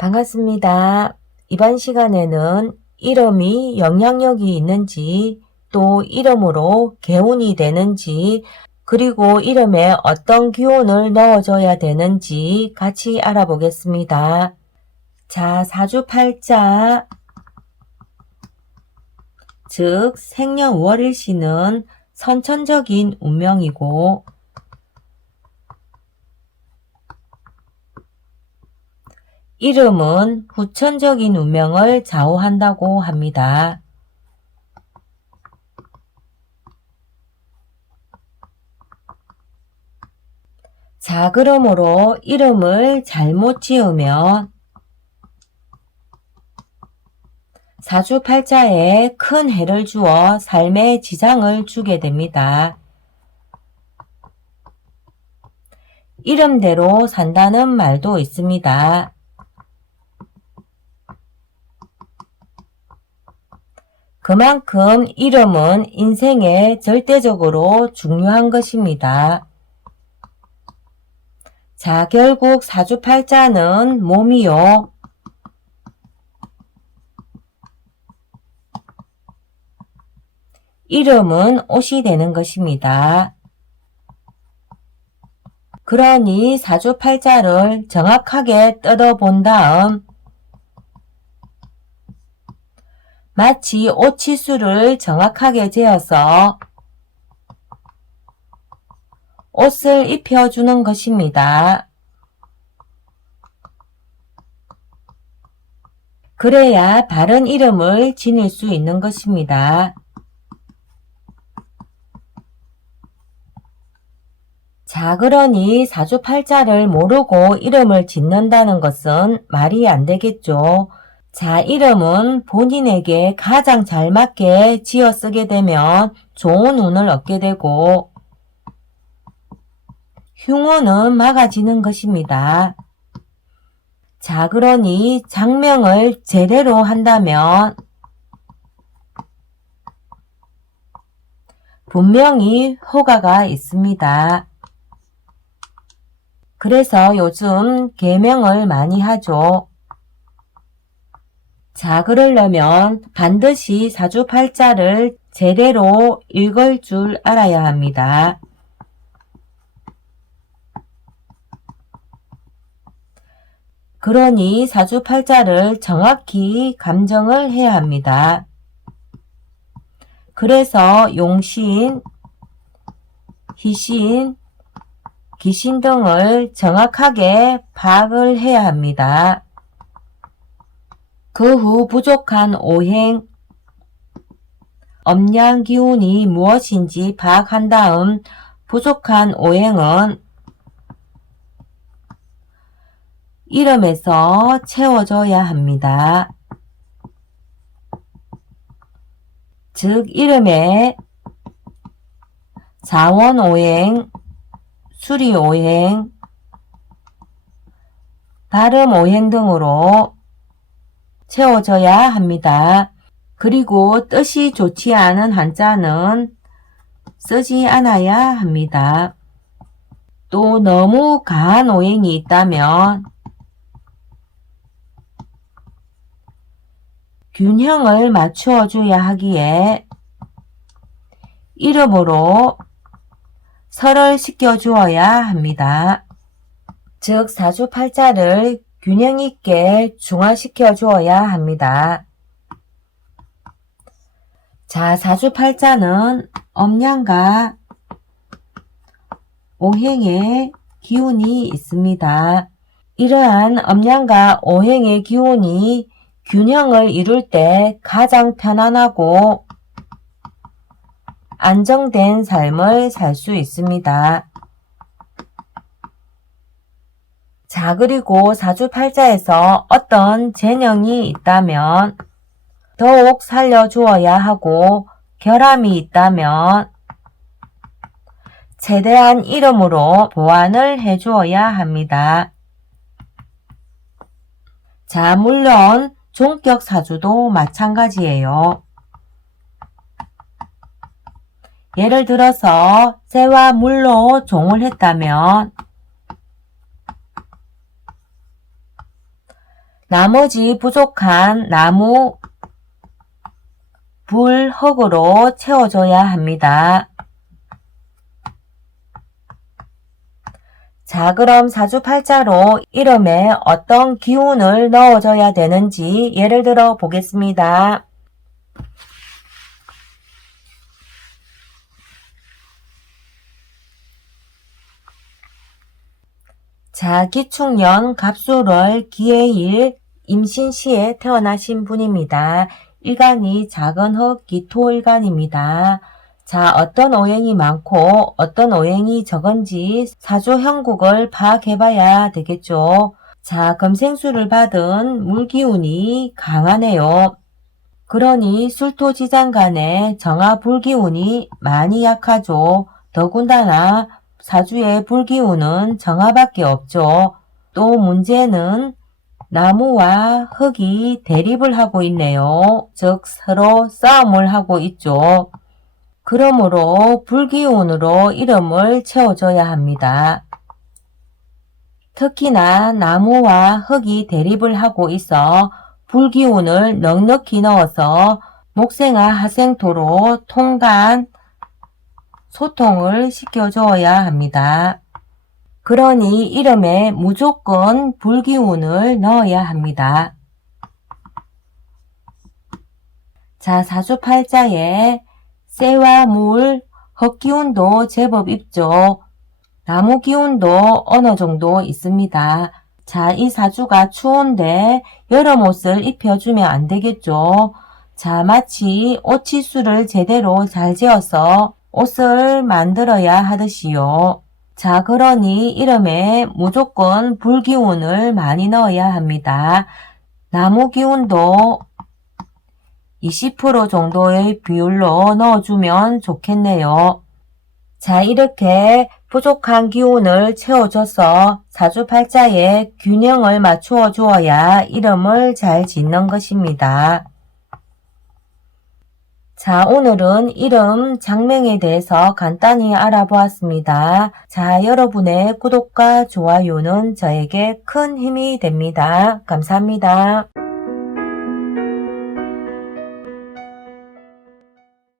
반갑습니다. 이번 시간에는 이름이 영향력이 있는지, 또 이름으로 개운이 되는지, 그리고 이름에 어떤 기운을 넣어줘야 되는지 같이 알아보겠습니다. 자, 사주팔자, 즉 생년월일시는 선천적인 운명이고, 이름은 후천적인 운명을 좌우한다고 합니다. 자, 그러므로 이름을 잘못 지으면 사주팔자에 큰 해를 주어 삶에 지장을 주게 됩니다. 이름대로 산다는 말도 있습니다. 그만큼 이름은 인생에 절대적으로 중요한 것입니다. 자, 결국 사주팔자는 몸이요. 이름은 옷이 되는 것입니다. 그러니 사주팔자를 정확하게 뜯어본 다음 마치 옷치수를 정확하게 재어서 옷을 입혀주는 것입니다. 그래야 바른 이름을 지닐 수 있는 것입니다. 자, 그러니 사주팔자를 모르고 이름을 짓는다는 것은 말이 안 되겠죠. 자, 이름은 본인에게 가장 잘 맞게 지어 쓰게 되면 좋은 운을 얻게 되고 흉운은 막아지는 것입니다. 자, 그러니 장명을 제대로 한다면 분명히 효과가 있습니다. 그래서 요즘 계명을 많이 하죠. 자, 그러려면 반드시 사주팔자를 제대로 읽을 줄 알아야 합니다. 그러니 사주팔자를 정확히 감정을 해야 합니다. 그래서 용신, 희신, 귀신 등을 정확하게 파악을 해야 합니다. 그 후 부족한 오행, 엄양 기운이 무엇인지 파악한 다음 부족한 오행은 이름에서 채워줘야 합니다. 즉 이름에 자원오행, 수리오행, 발음오행 등으로 채워져야 합니다. 그리고 뜻이 좋지 않은 한자는 쓰지 않아야 합니다. 또 너무 강한 오행이 있다면 균형을 맞추어 줘야 하기에 이름으로 설을 시켜주어야 합니다. 즉 사주팔자를 균형 있게 중화시켜 주어야 합니다. 자, 사주팔자는 엄양과 오행의 기운이 있습니다. 이러한 엄양과 오행의 기운이 균형을 이룰 때 가장 편안하고 안정된 삶을 살 수 있습니다. 자, 그리고 사주팔자에서 어떤 재능이 있다면 더욱 살려주어야 하고 결함이 있다면 최대한 이름으로 보완을 해주어야 합니다. 자, 물론 종격 사주도 마찬가지예요. 예를 들어서 새와 물로 종을 했다면 나머지 부족한 나무, 불, 흙으로 채워줘야 합니다. 자, 그럼 사주팔자로 이름에 어떤 기운을 넣어줘야 되는지 예를 들어 보겠습니다. 자, 기축년 갑술월 기해일 임신시에 태어나신 분입니다. 일간이 작은 흙 기토일간입니다. 자, 어떤 오행이 많고 어떤 오행이 적은지 사주 형국을 파악해봐야 되겠죠. 자, 금생수를 받은 물기운이 강하네요. 그러니 술토지장 간에 정화 불기운이 많이 약하죠. 더군다나 사주의 불기운은 정화밖에 없죠. 또 문제는 나무와 흙이 대립을 하고 있네요. 즉 서로 싸움을 하고 있죠. 그러므로 불기운으로 이름을 채워줘야 합니다. 특히나 나무와 흙이 대립을 하고 있어 불기운을 넉넉히 넣어서 목생화 하생토로 통간 소통을 시켜줘야 합니다. 그러니 이름에 무조건 불기운을 넣어야 합니다. 자, 사주팔자에 쇠와 물, 흙기운도 제법 있죠. 나무 기운도 어느 정도 있습니다. 자, 이 사주가 추운데 여름 옷을 입혀주면 안 되겠죠. 자, 마치 옷치수를 제대로 잘 재어서 옷을 만들어야 하듯이요. 자, 그러니 이름에 무조건 불기운을 많이 넣어야 합니다. 나무 기운도 20% 정도의 비율로 넣어주면 좋겠네요. 자, 이렇게 부족한 기운을 채워줘서 사주팔자에 균형을 맞추어 주어야 이름을 잘 짓는 것입니다. 자, 오늘은 이름 장명에 대해서 간단히 알아보았습니다. 자, 여러분의 구독과 좋아요는 저에게 큰 힘이 됩니다. 감사합니다.